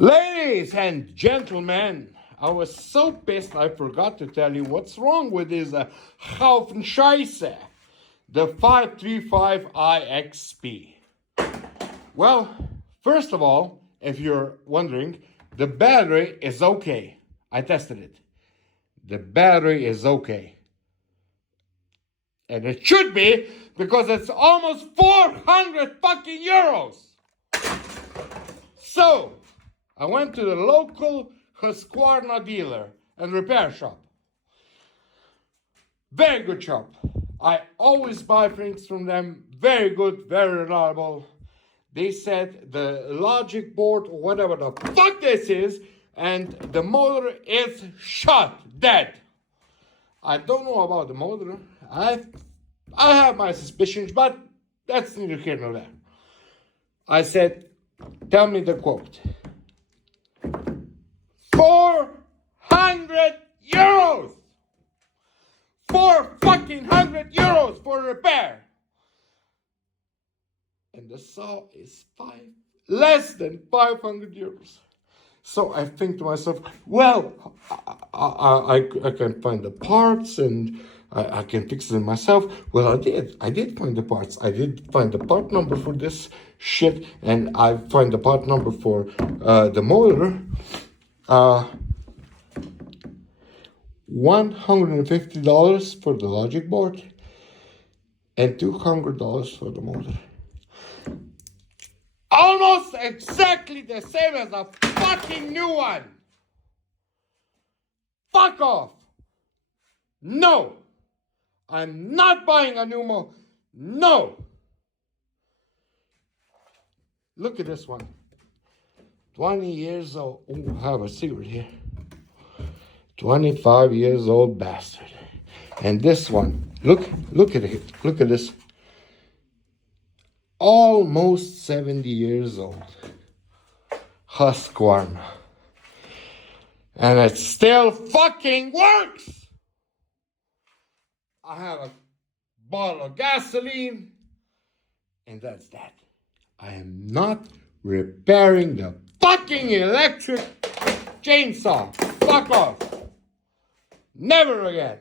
Ladies and gentlemen, I was so pissed I forgot to tell you what's wrong with this Haufen Scheiße, the 535iXP. Well, first of all, if you're wondering, the battery is okay. I tested it. The battery is okay. And it should be because it's almost 400 fucking euros. So, I went to the local Husqvarna dealer and repair shop. Very good shop. I always buy things from them. Very good, very reliable. They said the logic board, or whatever the fuck this is, and the motor is shot, dead. I don't know about the motor. I have my suspicions, but that's neither here nor there. I said, tell me the quote. 400 euros! 400 euros for repair! And the saw is less than 500 euros. So I think to myself, well, I can find the parts and I can fix them myself. Well, I did find the parts. I did find the part number for this shit, and I find the part number for the motor. $150 for the logic board and $200 for the motor. Almost exactly the same as a fucking new one. Fuck off. No. I'm not buying a new motor. No. Look at this one. 20 years old. Oh, I have a secret here. 25 years old bastard. And this one. Look at it. Look at this. Almost 70 years old. Husqvarna. And it still fucking works! I have a bottle of gasoline. And that's that. I am not repairing the fucking electric chainsaw. Fuck off. Never again.